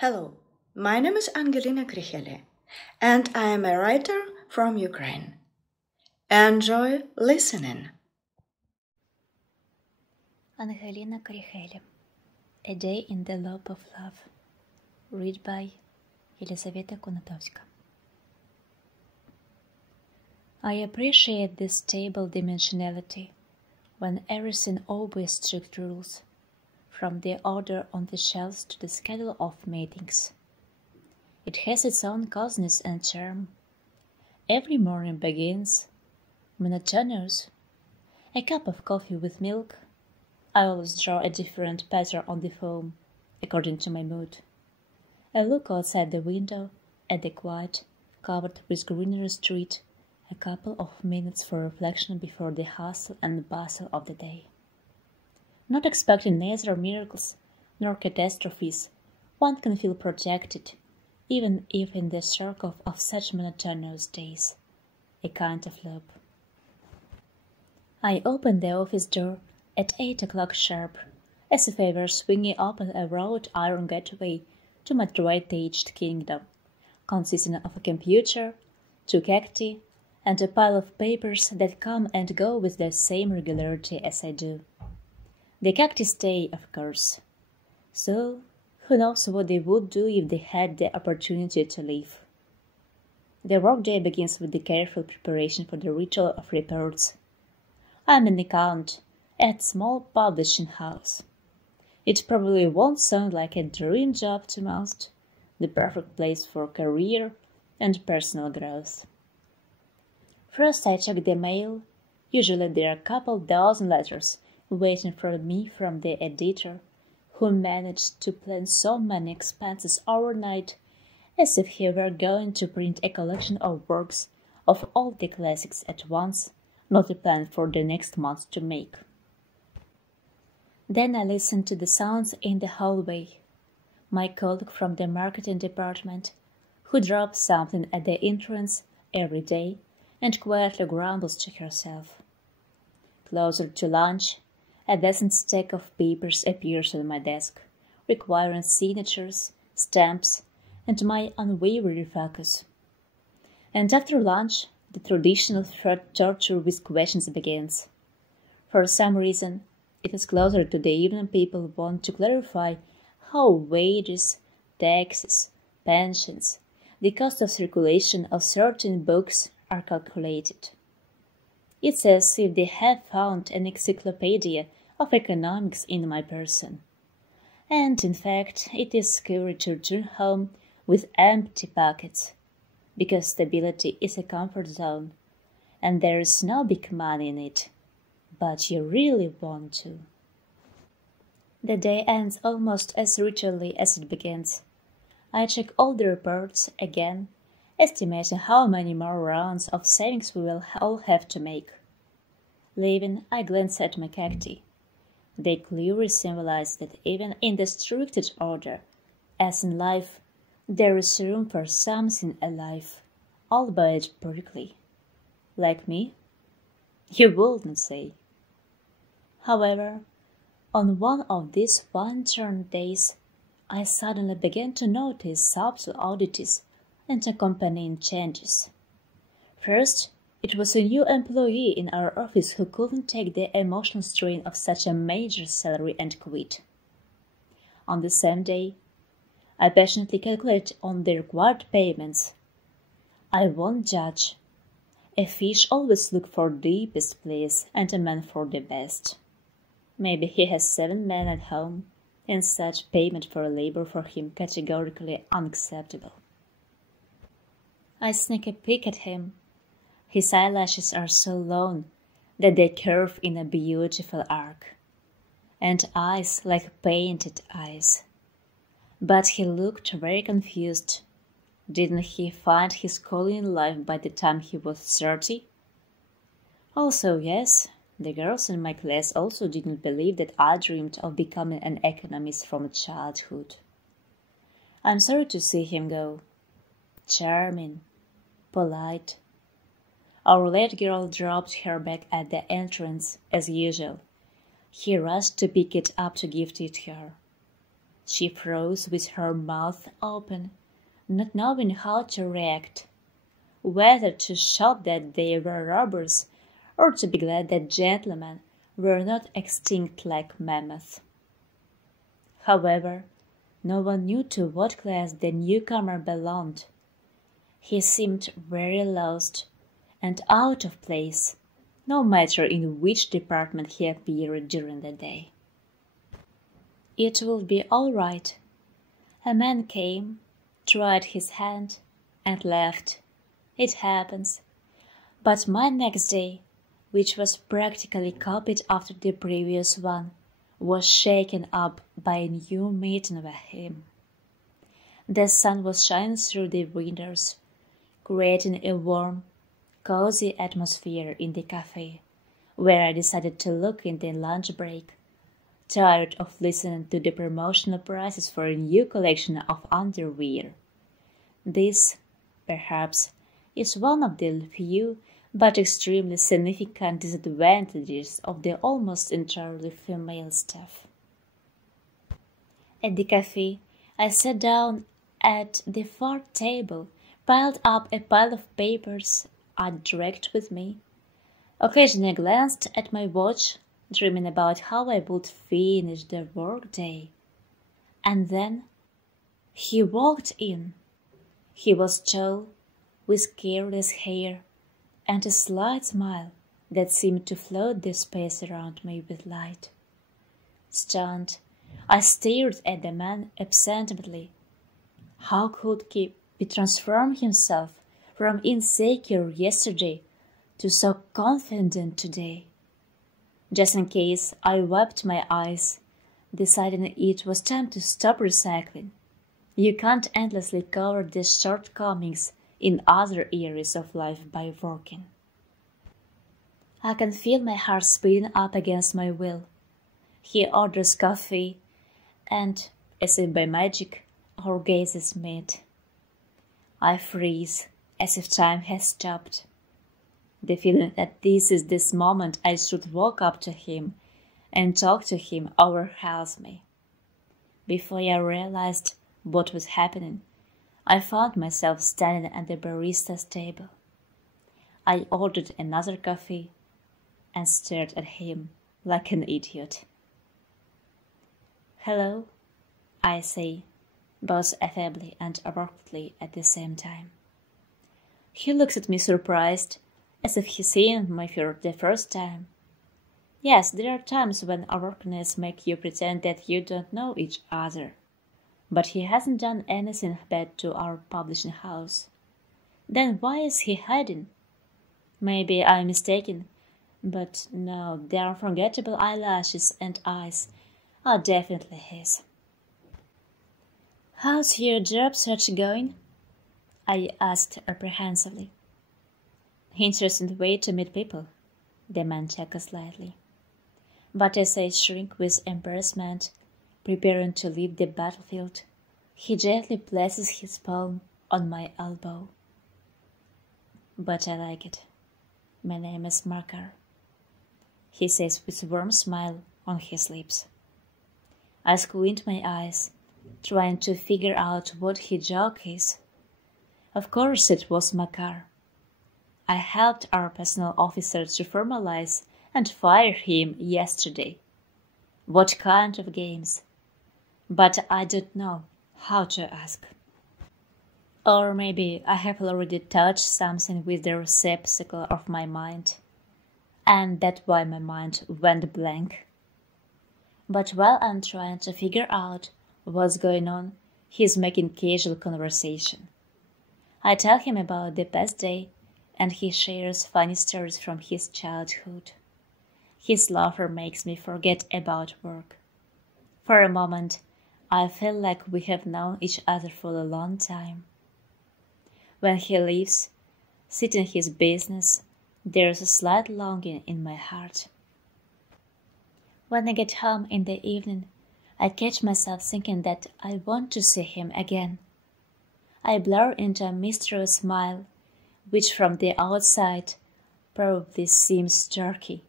Hello, my name is Ангеліна Кріхелі, and I am a writer from Ukraine. Enjoy listening. Ангеліна Кріхелі. A Day in the Loop of Love. Read by Єлизавета Конотовська. I appreciate this stable dimensionality when everything obeys strict rules, from the order on the shelves to the schedule of meetings. It has its own coziness and charm. Every morning begins monotonous. A cup of coffee with milk. I always draw a different pattern on the foam, according to my mood. I look outside the window at the quiet, covered with greenery street, a couple of minutes for reflection before the hustle and bustle of the day. Not expecting neither miracles nor catastrophes, one can feel protected, even if in the circle of such monotonous days, a kind of loop. I open the office door at 8 o'clock sharp, as if I were swinging open a wrought iron gateway to my dry-aged kingdom, consisting of a computer, 2 cacti, and a pile of papers that come and go with the same regularity as I do. The cacti stay, of course. So, who knows what they would do if they had the opportunity to leave. The workday begins with the careful preparation for the ritual of reports. I'm an account at a small publishing house. It probably won't sound like a dream job to most, the perfect place for career and personal growth. First I check the mail. Usually there are a couple dozen letters waiting for me from the editor, who managed to plan so many expenses overnight, as if he were going to print a collection of works of all the classics at once, not a plan for the next month to make. Then I listen to the sounds in the hallway. My colleague from the marketing department, who drops something at the entrance every day and quietly grumbles to herself. Closer to lunch, a dozen stack of papers appears on my desk, requiring signatures, stamps, and my unwavering focus. And after lunch, the traditional torture with questions begins. For some reason, it is closer to the evening people want to clarify how wages, taxes, pensions, the cost of circulation of certain books are calculated. It's as if they have found an encyclopedia of economics in my person. And in fact, it is scary to return home with empty pockets, because stability is a comfort zone, and there is no big money in it, but you really want to. The day ends almost as ritually as it begins. I check all the reports again, estimating how many more rounds of savings we will all have to make. Leaving, I glance at my cacti. They clearly symbolize that even in the strictest order, as in life, there is room for something alive, albeit prickly. Like me? You wouldn't say. However, on one of these one-turn days, I suddenly began to notice subtle oddities and accompanying changes. First, it was a new employee in our office who couldn't take the emotional strain of such a major salary and quit. On the same day, I passionately calculated on the required payments. I won't judge. A fish always looks for the deepest place and a man for the best. Maybe he has 7 men at home, and such payment for labor for him categorically unacceptable. I sneak a peek at him. His eyelashes are so long that they curve in a beautiful arc, and eyes like painted eyes. But he looked very confused. Didn't he find his calling in life by the time he was 30? Also, yes, the girls in my class also didn't believe that I dreamed of becoming an economist from childhood. I'm sorry to see him go. Charming, polite. Our late girl dropped her bag at the entrance, as usual. He rushed to pick it up to give it to her. She froze with her mouth open, not knowing how to react, whether to shout that they were robbers or to be glad that gentlemen were not extinct like mammoths. However, no one knew to what class the newcomer belonged. He seemed very lost and out of place, no matter in which department he appeared during the day. It will be all right. A man came, tried his hand, and left. It happens. But my next day, which was practically copied after the previous one, was shaken up by a new meeting with him. The sun was shining through the windows, creating a warm, cozy atmosphere in the cafe, where I decided to look in the lunch break, tired of listening to the promotional prices for a new collection of underwear. This, perhaps, is one of the few but extremely significant disadvantages of the almost entirely female staff. At the cafe, I sat down at the far table, piled up a pile of papers I'd dragged with me, occasionally glanced at my watch, dreaming about how I would finish the workday. And then he walked in. He was tall, with careless hair, and a slight smile that seemed to flood the space around me with light. Stunned, I stared at the man absentmindedly. How could he be transformed himself from insecure yesterday to so confident today? Just in case, I wiped my eyes, deciding it was time to stop recycling. You can't endlessly cover the shortcomings in other areas of life by working. I can feel my heart speeding up against my will. He orders coffee, and, as if by magic, our gazes meet. I freeze, as if time has stopped. The feeling that this is this moment I should walk up to him and talk to him overwhelms me. Before I realized what was happening, I found myself standing at the barista's table. I ordered another coffee and stared at him like an idiot. "Hello," I say, both affably and abruptly at the same time. He looks at me surprised, as if he's seeing me for the first time. Yes, there are times when awkwardness makes you pretend that you don't know each other. But he hasn't done anything bad to our publishing house. Then why is he hiding? Maybe I'm mistaken, but no, the unforgettable eyelashes and eyes are definitely his. "How's your job search going?" I asked apprehensively. "Interesting way to meet people," the man chuckled slightly. But as I shrink with embarrassment, preparing to leave the battlefield, he gently places his palm on my elbow. "But I like it. My name is Makar," he says with a warm smile on his lips. I squint my eyes, trying to figure out what his joke is. Of course it was Makar. I helped our personal officer to formalize and fire him yesterday. What kind of games? But I don't know how to ask. Or maybe I have already touched something with the receptacle of my mind, and that's why my mind went blank. But while I'm trying to figure out what's going on, he's making casual conversation. I tell him about the past day, and he shares funny stories from his childhood. His laughter makes me forget about work. For a moment, I feel like we have known each other for a long time. When he leaves, sitting his business, there's a slight longing in my heart. When I get home in the evening, I catch myself thinking that I want to see him again. I blur into a mysterious smile, which from the outside probably seems jerky.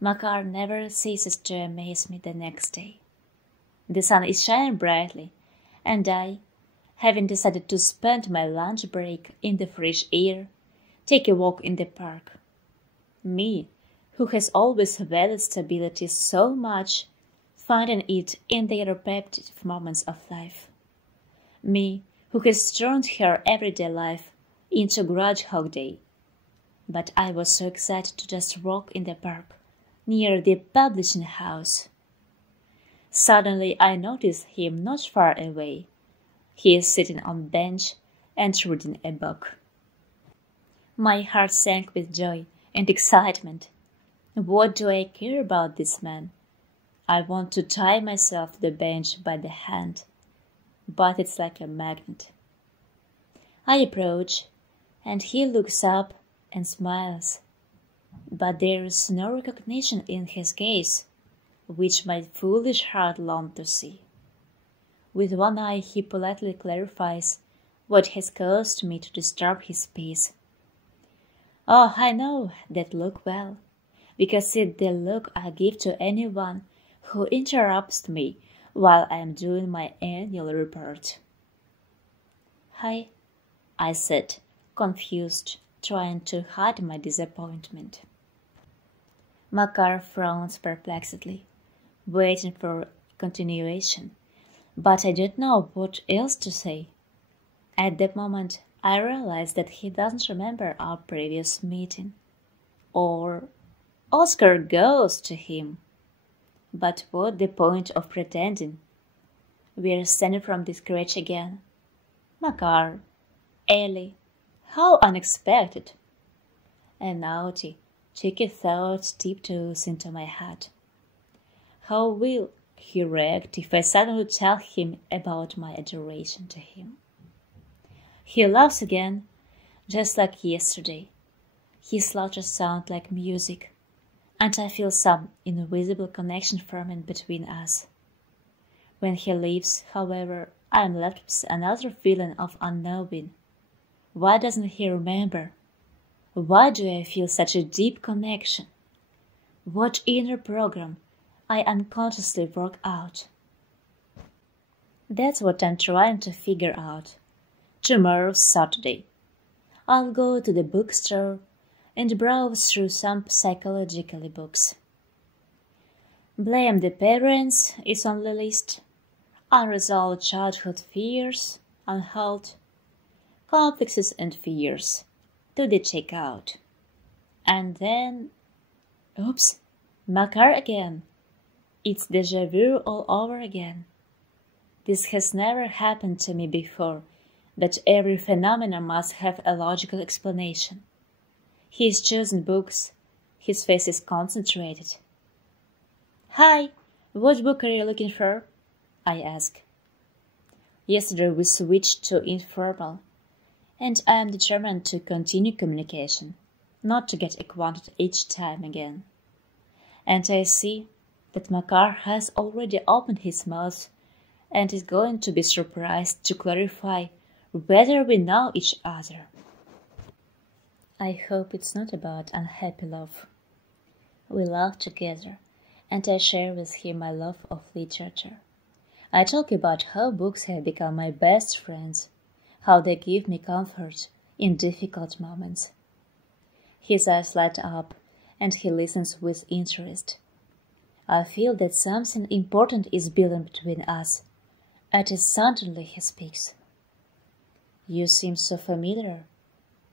Makar never ceases to amaze me the next day. The sun is shining brightly, and I, having decided to spend my lunch break in the fresh air, take a walk in the park. Me, who has always valued stability so much, finding it in the repetitive moments of life. Me, who has turned her everyday life into Groundhog Day. But I was so excited to just walk in the park, near the publishing house. Suddenly I noticed him not far away. He is sitting on a bench and reading a book. My heart sank with joy and excitement. What do I care about this man? I want to tie myself to the bench by the hand, but it's like a magnet. I approach, and he looks up and smiles, but there is no recognition in his gaze, which my foolish heart longed to see. With one eye he politely clarifies what has caused me to disturb his peace. Oh, I know that look well, because it's the look I give to anyone who interrupts me while I am doing my annual report. Hi, I said, confused, trying to hide my disappointment. Makar frowns perplexedly, waiting for continuation, but I don't know what else to say. At that moment, I realized that he doesn't remember our previous meeting. Or Oscar goes to him. But what the point of pretending? We're standing from the scratch again. Makar, Ellie, how unexpected! A naughty, cheeky thought tiptoes into my head. How will he react if I suddenly tell him about my adoration to him? He laughs again, just like yesterday. His laughter sounds like music, and I feel some invisible connection forming between us. When he leaves, however, I am left with another feeling of unknowing. Why doesn't he remember? Why do I feel such a deep connection? What inner program I unconsciously work out? That's what I'm trying to figure out. Tomorrow's Saturday. I'll go to the bookstore and browse through some psychological books. Blame the parents is on the list. Unresolved childhood fears, unhealed. Complexes and fears, to the checkout. And then, oops, Makar again. It's déjà vu all over again. This has never happened to me before, but every phenomenon must have a logical explanation. He is choosing books. His face is concentrated. Hi, what book are you looking for? I ask. Yesterday we switched to informal, and I am determined to continue communication, not to get acquainted each time again. And I see that Makar has already opened his mouth and is going to be surprised to clarify whether we know each other. I hope it's not about unhappy love. We laugh together, and I share with him my love of literature. I talk about how books have become my best friends, how they give me comfort in difficult moments. His eyes light up, and he listens with interest. I feel that something important is building between us, and suddenly he speaks. You seem so familiar,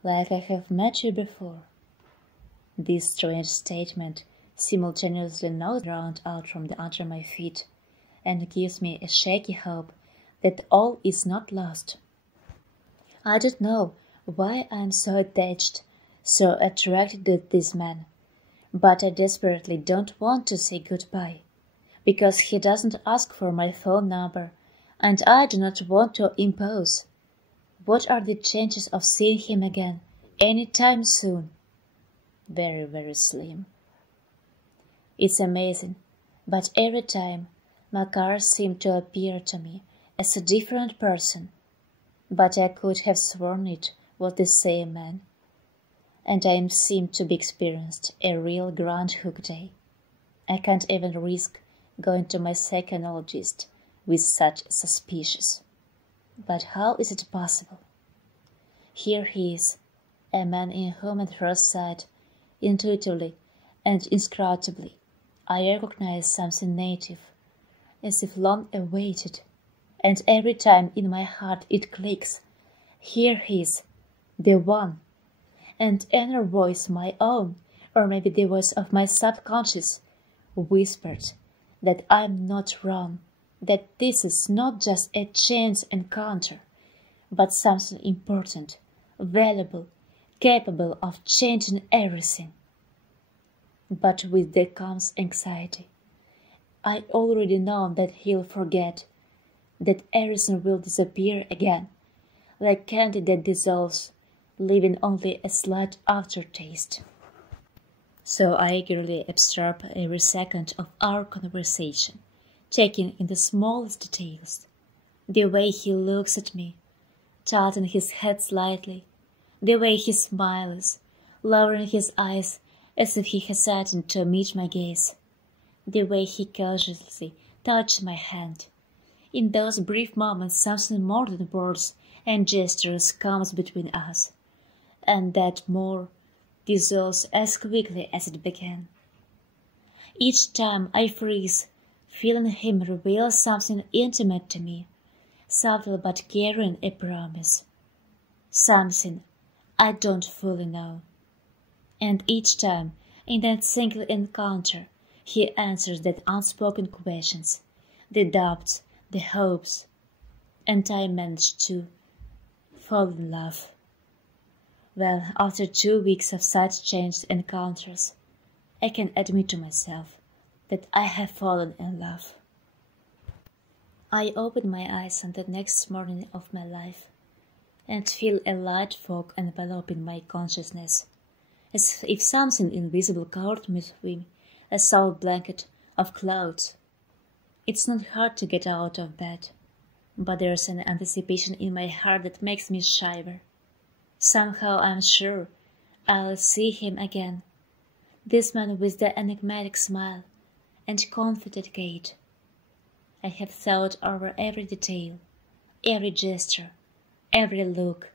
like I have met you before. This strange statement simultaneously knocks the ground out from under my feet and gives me a shaky hope that all is not lost. I don't know why I am so attached, so attracted to this man, but I desperately don't want to say goodbye, because he doesn't ask for my phone number, and I do not want to impose. What are the chances of seeing him again any time soon? Very, very slim. It's amazing, but every time Makar seemed to appear to me as a different person, but I could have sworn it was the same man, and I seemed to be experienced a real Groundhog Day. I can't even risk going to my psychologist with such suspicious. But how is it possible? Here he is, a man in whom at first sight, intuitively and inscrutably, I recognize something native, as if long awaited, and every time in my heart it clicks. Here he is, the one, and inner voice my own, or maybe the voice of my subconscious, whispered that I'm not wrong, that this is not just a chance encounter, but something important, valuable, capable of changing everything. But with that comes anxiety. I already know that he'll forget, that everything will disappear again, like candy that dissolves, leaving only a slight aftertaste. So I eagerly absorb every second of our conversation, taking in the smallest details, the way he looks at me, tilting his head slightly, the way he smiles, lowering his eyes as if he hesitated to meet my gaze, the way he casually touched my hand. In those brief moments something more than words and gestures comes between us, and that more dissolves as quickly as it began. Each time I freeze, feeling him reveal something intimate to me, subtle but carrying a promise, something I don't fully know. And each time, in that single encounter, he answers that unspoken questions, the doubts, the hopes, and I manage to fall in love. Well, after 2 weeks of such changed encounters, I can admit to myself that I have fallen in love. I open my eyes on the next morning of my life and feel a light fog enveloping my consciousness, as if something invisible covered me with a soft blanket of clouds. It's not hard to get out of bed, but there's an anticipation in my heart that makes me shiver. Somehow I'm sure I'll see him again, this man with the enigmatic smile and confident gait. I have thought over every detail, every gesture, every look,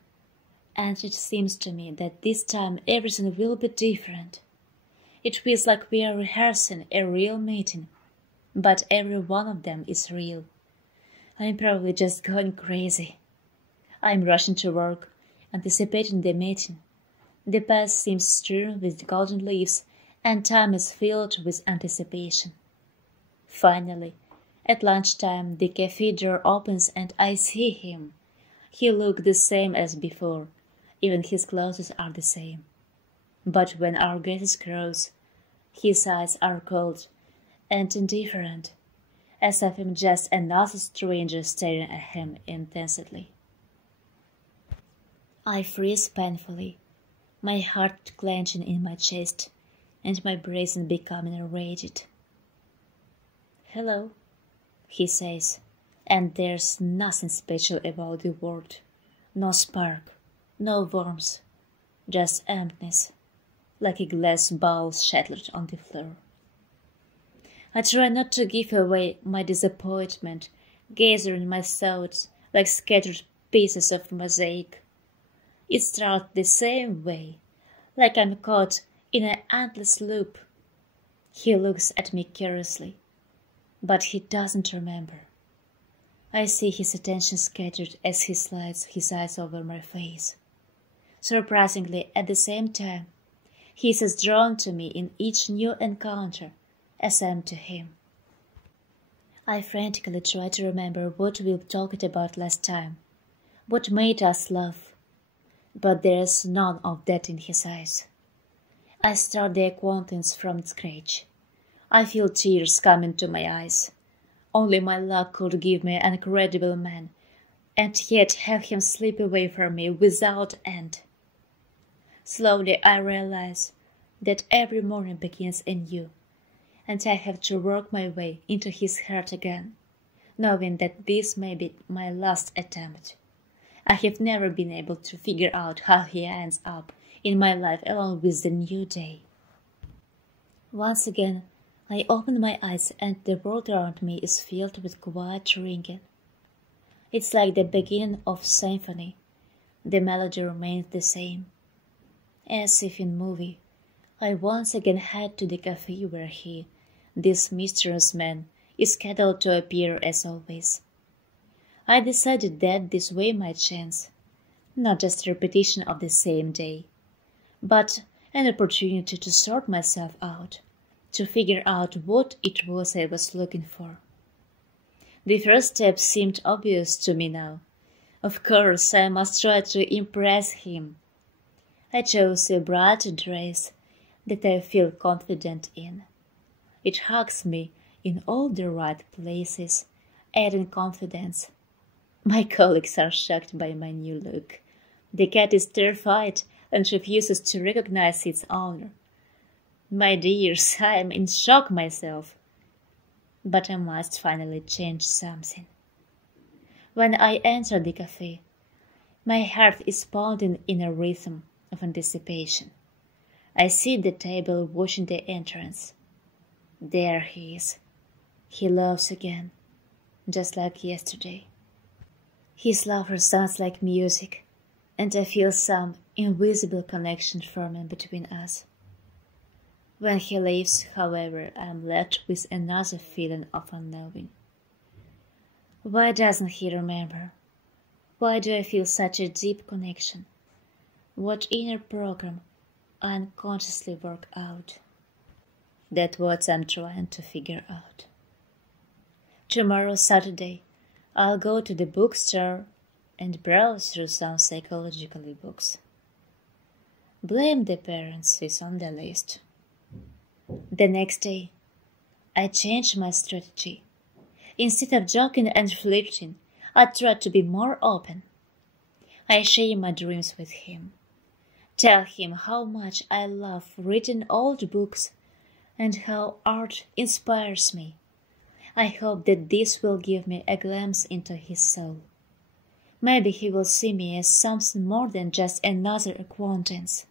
and it seems to me that this time everything will be different. It feels like we are rehearsing a real meeting, but every one of them is real. I'm probably just going crazy. I'm rushing to work, anticipating the meeting. The path seems strewn with golden leaves, and time is filled with anticipation. Finally, at lunchtime, the cafe door opens and I see him. He looks the same as before, even his clothes are the same. But when our gazes cross, his eyes are cold and indifferent, as if I'm just another stranger staring at him intensely. I freeze painfully, my heart clenching in my chest, and my breathing becoming rigid. "Hello," he says, and there's nothing special about the word. No spark, no warmth, just emptiness, like a glass bowl shattered on the floor. I try not to give away my disappointment, gathering my thoughts like scattered pieces of mosaic. It starts the same way, like I'm caught in an endless loop. He looks at me curiously, but he doesn't remember. I see his attention scattered as he slides his eyes over my face. Surprisingly, at the same time, he is as drawn to me in each new encounter as I am to him. I frantically try to remember what we talked about last time, what made us laugh, but there is none of that in his eyes. I start the acquaintance from scratch. I feel tears coming to my eyes. Only my luck could give me an incredible man, and yet have him slip away from me without end. Slowly I realize that every morning begins anew, and I have to work my way into his heart again, knowing that this may be my last attempt. I have never been able to figure out how he ends up in my life along with the new day. Once again, I open my eyes and the world around me is filled with quiet ringing. It's like the beginning of a symphony. The melody remains the same. As if in movie, I once again head to the cafe where he, this mysterious man, is scheduled to appear as always. I decided that this way might chance, not just a repetition of the same day, but an opportunity to sort myself out, to figure out what it was I was looking for. The first step seemed obvious to me now. Of course, I must try to impress him. I chose a bright dress that I feel confident in. It hugs me in all the right places, adding confidence. My colleagues are shocked by my new look. The cat is terrified and refuses to recognize its owner. My dears, I am in shock myself. But I must finally change something. When I enter the cafe, my heart is pounding in a rhythm of anticipation. I sit at the table watching the entrance. There he is. He laughs again, just like yesterday. His laughter sounds like music, and I feel some invisible connection forming between us. When he leaves, however, I am left with another feeling of unknowing. Why doesn't he remember? Why do I feel such a deep connection? What inner program I unconsciously work out? That's what I'm trying to figure out. Tomorrow, Saturday, I'll go to the bookstore and browse through some psychological books. Blame the parents is on the list. The next day, I changed my strategy. Instead of joking and flirting, I tried to be more open. I share my dreams with him. Tell him how much I love reading old books and how art inspires me. I hope that this will give me a glimpse into his soul. Maybe he will see me as something more than just another acquaintance.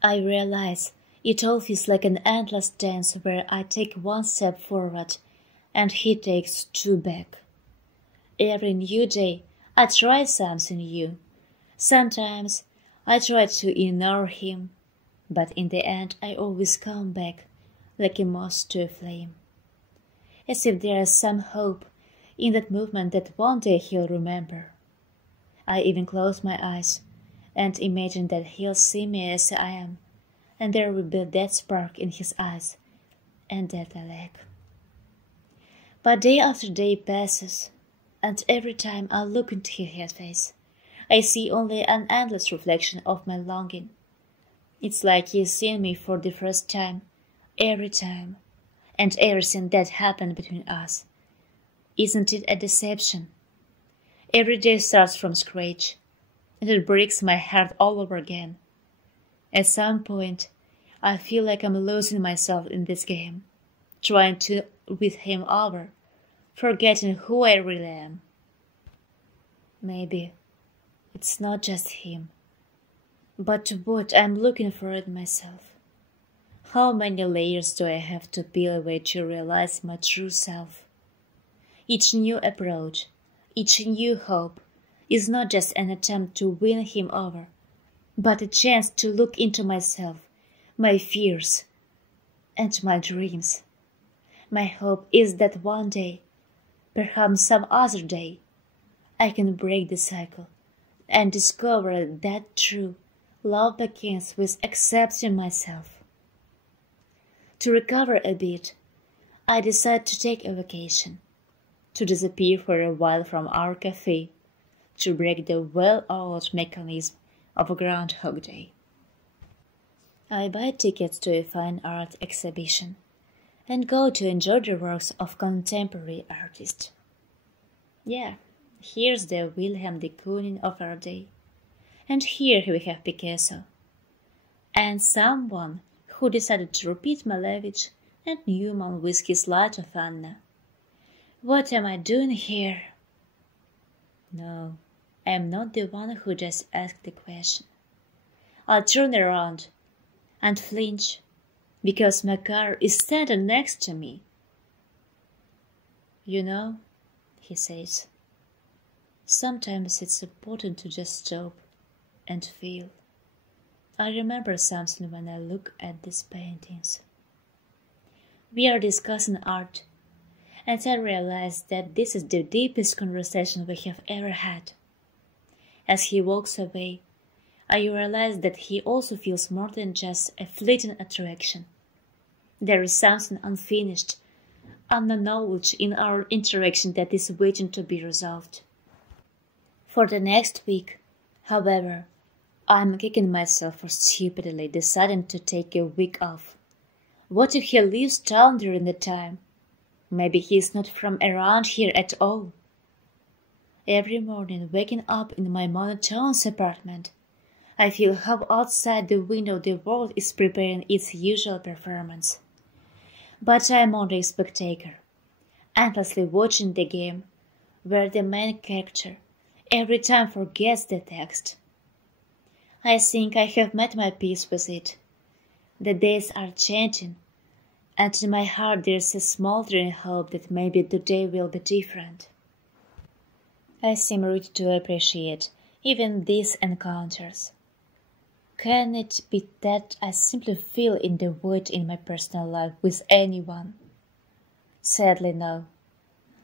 I realize it all feels like an endless dance where I take one step forward and he takes two back. Every new day I try something new. Sometimes I try to ignore him, but in the end I always come back like a moth to a flame. As if there is some hope in that movement that one day he'll remember. I even close my eyes and imagine that he'll see me as I am, and there will be that spark in his eyes, and that I lack. But day after day passes, and every time I look into his face, I see only an endless reflection of my longing. It's like he's seen me for the first time, every time, and everything that happened between us. Isn't it a deception? Every day starts from scratch, and it breaks my heart all over again. At some point, I feel like I'm losing myself in this game, trying to win him over, forgetting who I really am. Maybe it's not just him, but what I'm looking for in myself. How many layers do I have to peel away to realize my true self? Each new approach, each new hope is not just an attempt to win him over, but a chance to look into myself, my fears, and my dreams. My hope is that one day, perhaps some other day, I can break the cycle and discover that true love begins with accepting myself. To recover a bit, I decide to take a vacation, to disappear for a while from our cafe, to break the well-oiled mechanism of a Groundhog Day. I buy tickets to a fine art exhibition and go to enjoy the works of contemporary artists. Yeah, here's the Wilhelm de Kooning of our day, and here we have Picasso, and someone who decided to repeat Malevich and Newman with his Light of Anna. What am I doing here? No, I am not the one who just asked the question. I'll turn around and flinch, because my car is standing next to me. You know, he says, sometimes it's important to just stop and feel. I remember something when I look at these paintings. We are discussing art, and I realize that this is the deepest conversation we have ever had. As he walks away, I realize that he also feels more than just a fleeting attraction. There is something unfinished, unacknowledged in our interaction that is waiting to be resolved. For the next week, however, I am kicking myself for stupidly deciding to take a week off. What if he leaves town during the time? Maybe he is not from around here at all. Every morning, waking up in my monotonous apartment, I feel how outside the window the world is preparing its usual performance. But I am only a spectator, endlessly watching the game, where the main character every time forgets the text. I think I have made my peace with it. The days are changing, and in my heart there is a smoldering hope that maybe today will be different. I seem ready to appreciate even these encounters. Can it be that I simply feel in the void in my personal life with anyone? Sadly, no.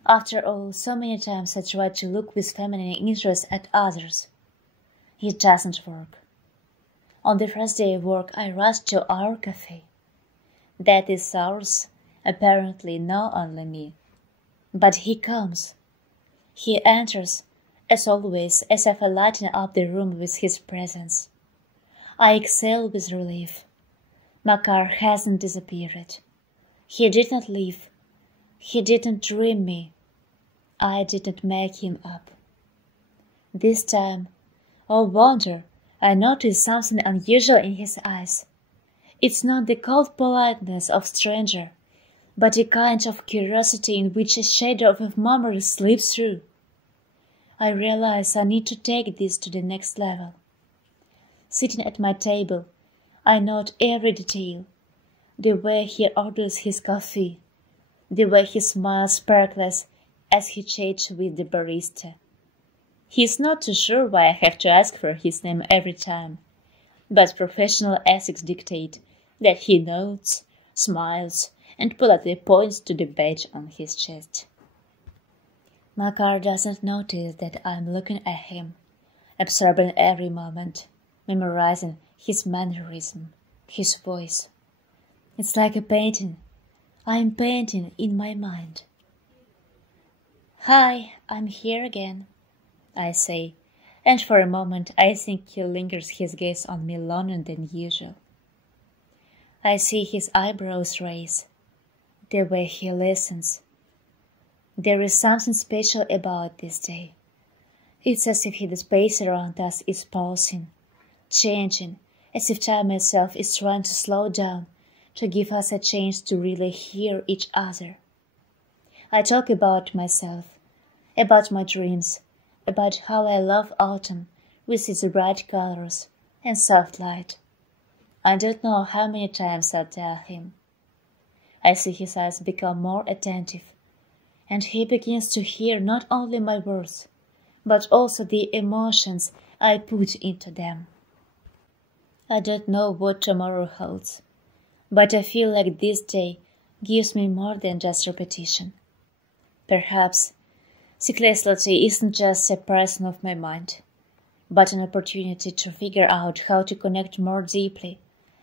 After all, so many times I try to look with feminine interest at others. It doesn't work. On the first day of work, I rush to our cafe. That is ours, apparently not only me. But he comes. He enters, as always, as if lighting up the room with his presence. I exhale with relief. My car hasn't disappeared. He did not leave. He didn't dream me. I didn't make him up. This time, oh wonder, I noticed something unusual in his eyes. It's not the cold politeness of a stranger, but a kind of curiosity in which a shadow of a memory slips through. I realize I need to take this to the next level. Sitting at my table, I note every detail, the way he orders his coffee, the way he smiles sparkles as he chats with the barista. He's not too sure why I have to ask for his name every time, but professional ethics dictate that he nods, smiles, and politely points to the badge on his chest. My car doesn't notice that I'm looking at him, absorbing every moment, memorizing his mannerism, his voice. It's like a painting. I'm painting in my mind. Hi, I'm here again, I say, and for a moment I think he lingers his gaze on me longer than usual. I see his eyebrows raise, the way he listens. There is something special about this day. It's as if the space around us is pulsing, changing, as if time itself is trying to slow down, to give us a chance to really hear each other. I talk about myself, about my dreams, about how I love autumn with its bright colors and soft light. I don't know how many times I tell him. I see his eyes become more attentive, and he begins to hear not only my words, but also the emotions I put into them. I don't know what tomorrow holds, but I feel like this day gives me more than just repetition. Perhaps cyclicity isn't just a person of my mind, but an opportunity to figure out how to connect more deeply,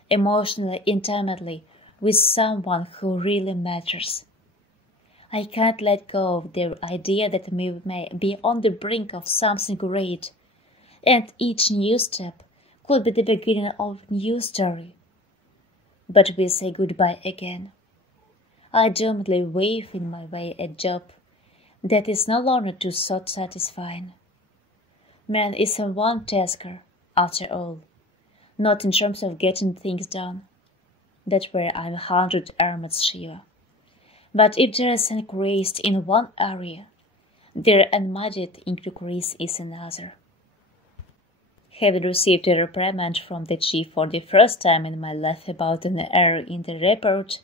emotionally, intimately with someone who really matters. I can't let go of the idea that we may be on the brink of something great, and each new step could be the beginning of a new story. But we say goodbye again. I dumbly wave in my way a job that is no longer too so satisfying. Man is a one-tasker, after all, not in terms of getting things done. That's where I'm 100-armed Shiva. But if there is an increase in one area, their unmediated increase is another. Having received a reprimand from the chief for the first time in my life about an error in the report,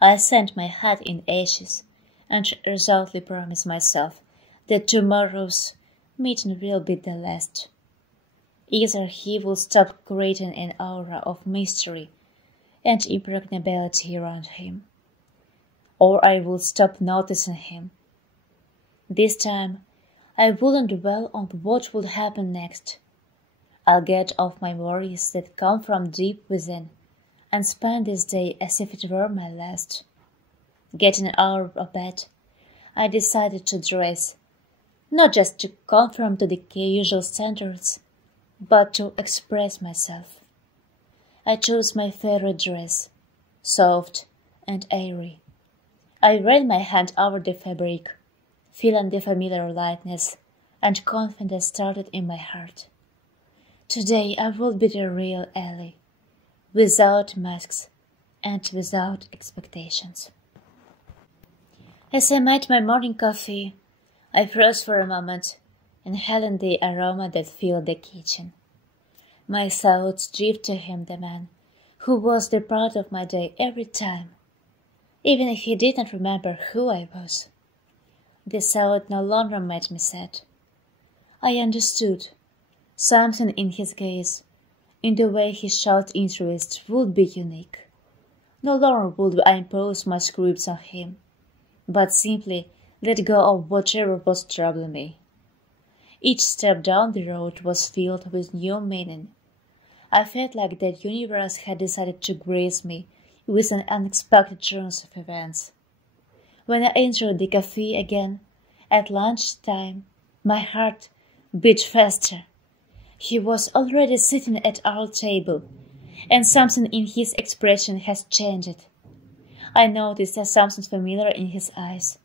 I sent my hat in ashes and resolutely promised myself that tomorrow's meeting will be the last. Either he will stop creating an aura of mystery and impregnability around him, or I will stop noticing him. This time, I wouldn't dwell on what would happen next. I'll get off my worries that come from deep within and spend this day as if it were my last. Getting out of bed, I decided to dress, not just to conform to the usual standards, but to express myself. I chose my favorite dress, soft and airy. I ran my hand over the fabric, feeling the familiar lightness and confidence started in my heart. Today I will be the real Ellie, without masks and without expectations. As I made my morning coffee, I froze for a moment, inhaling the aroma that filled the kitchen. My thoughts drifted to him, the man, who was the part of my day every time, even if he didn't remember who I was. The thought no longer made me sad. I understood. Something in his gaze, in the way he showed interest, would be unique. No longer would I impose my scripts on him, but simply let go of whatever was troubling me. Each step down the road was filled with new meaning. I felt like the universe had decided to grace me with an unexpected turn of events. When I entered the cafe again, at lunchtime, my heart beat faster. He was already sitting at our table, and something in his expression has changed. I noticed that something familiar in his eyes,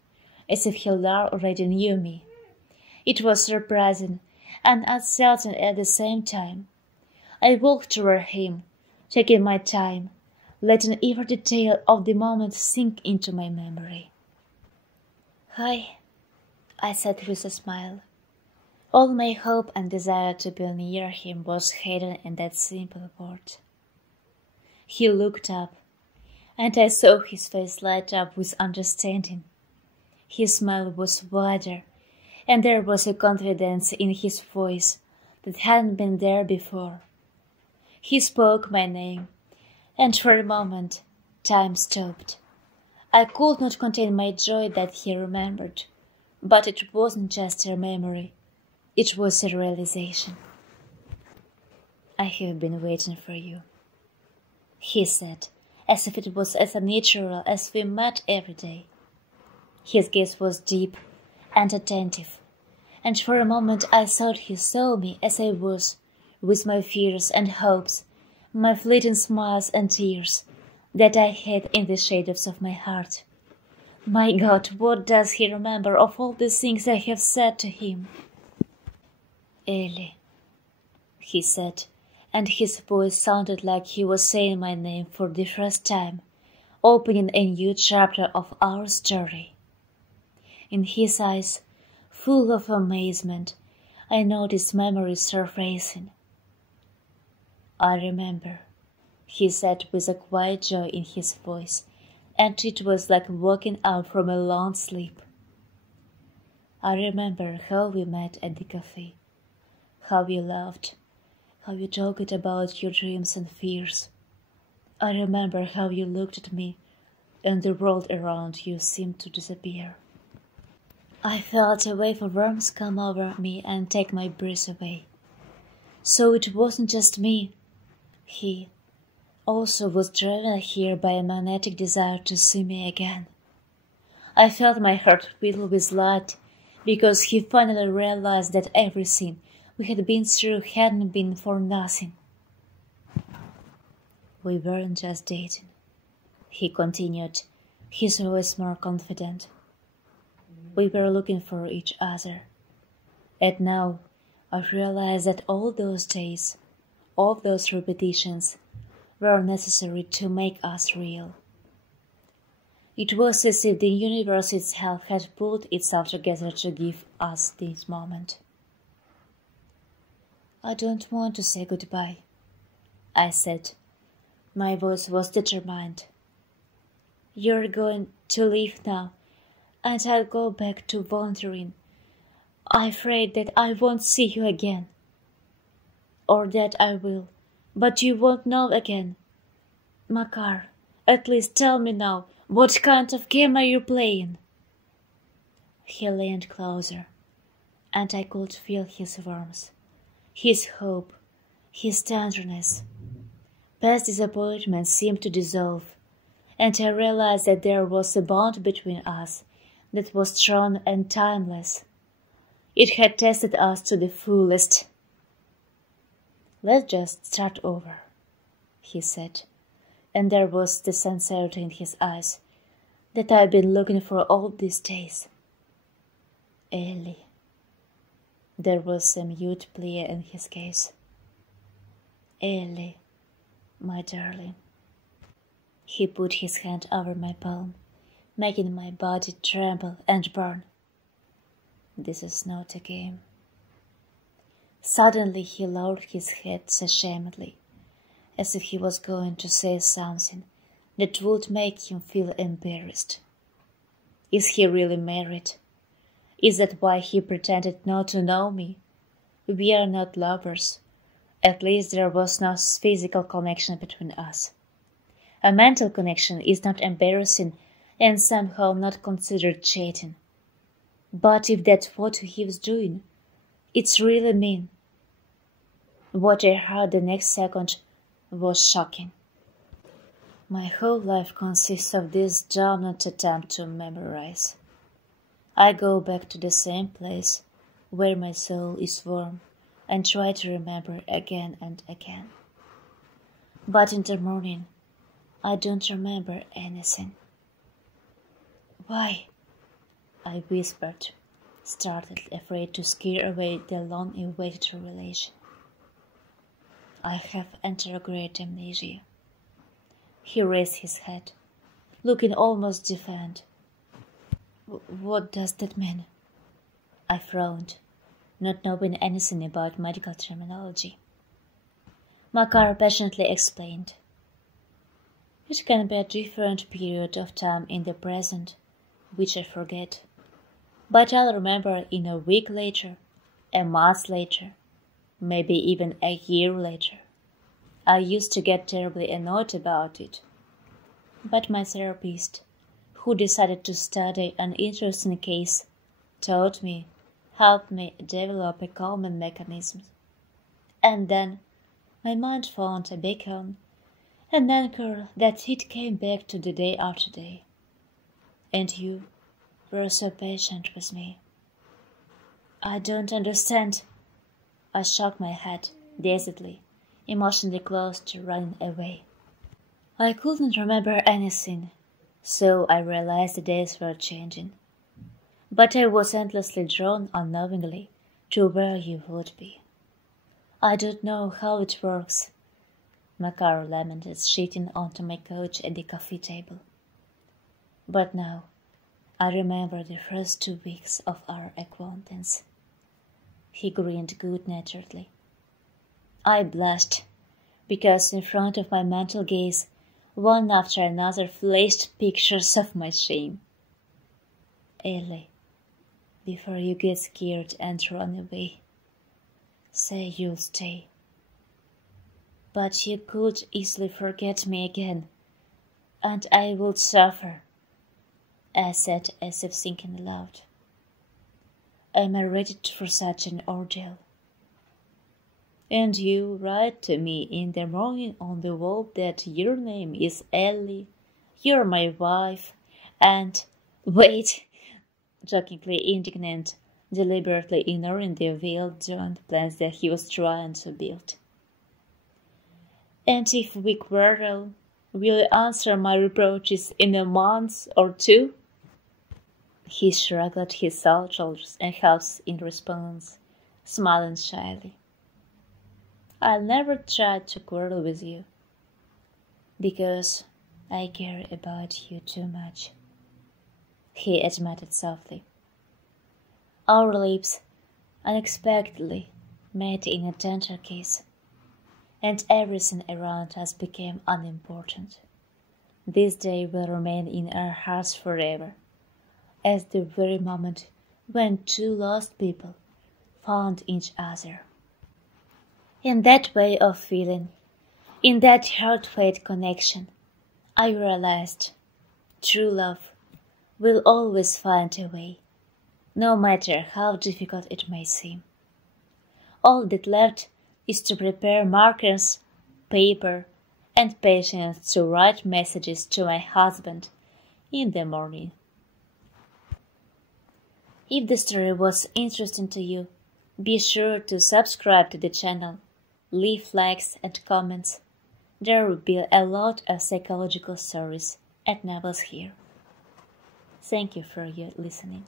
as if he already knew me. It was surprising and uncertain at the same time. I walked toward him, taking my time, letting every detail of the moment sink into my memory. "Hi," I said with a smile. All my hope and desire to be near him was hidden in that simple word. He looked up, and I saw his face light up with understanding. His smile was wider, and there was a confidence in his voice that hadn't been there before. He spoke my name, and for a moment time stopped. I could not contain my joy that he remembered, but it wasn't just a memory. It was a realization. "I have been waiting for you," he said, as if it was as natural as we met every day. His gaze was deep and attentive, and for a moment I thought he saw me as I was, with my fears and hopes, my fleeting smiles and tears, that I hid in the shadows of my heart. My God, what does he remember of all the things I have said to him? "Ellie," he said, and his voice sounded like he was saying my name for the first time, opening a new chapter of our story. In his eyes, full of amazement, I noticed memories surfacing. "I remember," he said with a quiet joy in his voice, and it was like waking out from a long sleep. "I remember how we met at the cafe. How you laughed, how you talked about your dreams and fears. I remember how you looked at me, and the world around you seemed to disappear. I felt a wave of warmth come over me and take my breath away. So it wasn't just me. He also was driven here by a magnetic desire to see me again. I felt my heart fill with light, because he finally realized that everything we had been through hadn't been for nothing. We weren't just dating," he continued, his voice more confident. "We were looking for each other. And now I realize that all those days, all those repetitions, were necessary to make us real. It was as if the universe itself had pulled itself together to give us this moment." I don't want to say goodbye, I said. My voice was determined. You're going to leave now, and I'll go back to wandering. I'm afraid that I won't see you again. Or that I will, but you won't know again. Makar, at least tell me now, what kind of game are you playing? He leaned closer, and I could feel his warmth, his hope, his tenderness. Past disappointments seemed to dissolve, and I realized that there was a bond between us that was strong and timeless. It had tested us to the fullest. Let's just start over, he said, and there was the sincerity in his eyes that I'd been looking for all these days. Ellie. There was a mute plea in his gaze. Ellie, my darling. He put his hand over my palm, making my body tremble and burn. This is not a game. Suddenly he lowered his head ashamedly, as if he was going to say something that would make him feel embarrassed. Is he really married? Is that why he pretended not to know me? We are not lovers. At least there was no physical connection between us. A mental connection is not embarrassing and somehow not considered cheating. But if that's what he was doing, it's really mean. What I heard the next second was shocking. My whole life consists of this dominant attempt to memorize. I go back to the same place where my soul is warm and try to remember again and again. But in the morning, I don't remember anything. Why? I whispered, startled, afraid to scare away the long-awaited revelation. I have anterograde amnesia. He raised his head, looking almost defiant. What does that mean? I frowned, not knowing anything about medical terminology. Makar passionately explained. It can be a different period of time in the present, which I forget, but I'll remember in a week later, a month later, maybe even a year later. I used to get terribly annoyed about it, but my therapist, who decided to study an interesting case, taught me, helped me develop a calming mechanism. And then my mind found a beacon, an anchor that it came back to the day after day. And you were so patient with me. I don't understand. I shook my head dazedly, emotionally close to running away. I couldn't remember anything, so I realized the days were changing. But I was endlessly drawn unknowingly to where you would be. I don't know how it works. Makar lamented, shitting onto my couch at the coffee table. But now, I remember the first 2 weeks of our acquaintance. He grinned good-naturedly. I blushed, because in front of my mental gaze, one after another flashed pictures of my shame. Ellie, before you get scared and run away, say you'll stay. But you could easily forget me again, and I would suffer, I said as if thinking aloud. Am I ready for such an ordeal? And you write to me in the morning on the wall that your name is Ellie, you're my wife, and wait, jokingly indignant, deliberately ignoring the well-done plans that he was trying to build. And if we quarrel, will you answer my reproaches in a month or 2? He shrugged his shoulders and huffed in response, smiling shyly. I'll never try to quarrel with you, because I care about you too much, he admitted softly. Our lips unexpectedly met in a tender kiss, and everything around us became unimportant. This day will remain in our hearts forever, as the very moment when two lost people found each other. In that way of feeling, in that heartfelt connection, I realized true love will always find a way, no matter how difficult it may seem. All that left is to prepare markers, paper, and patience to write messages to my husband in the morning. If the story was interesting to you, be sure to subscribe to the channel, leave likes and comments. There will be a lot of psychological stories and novels here. Thank you for your listening.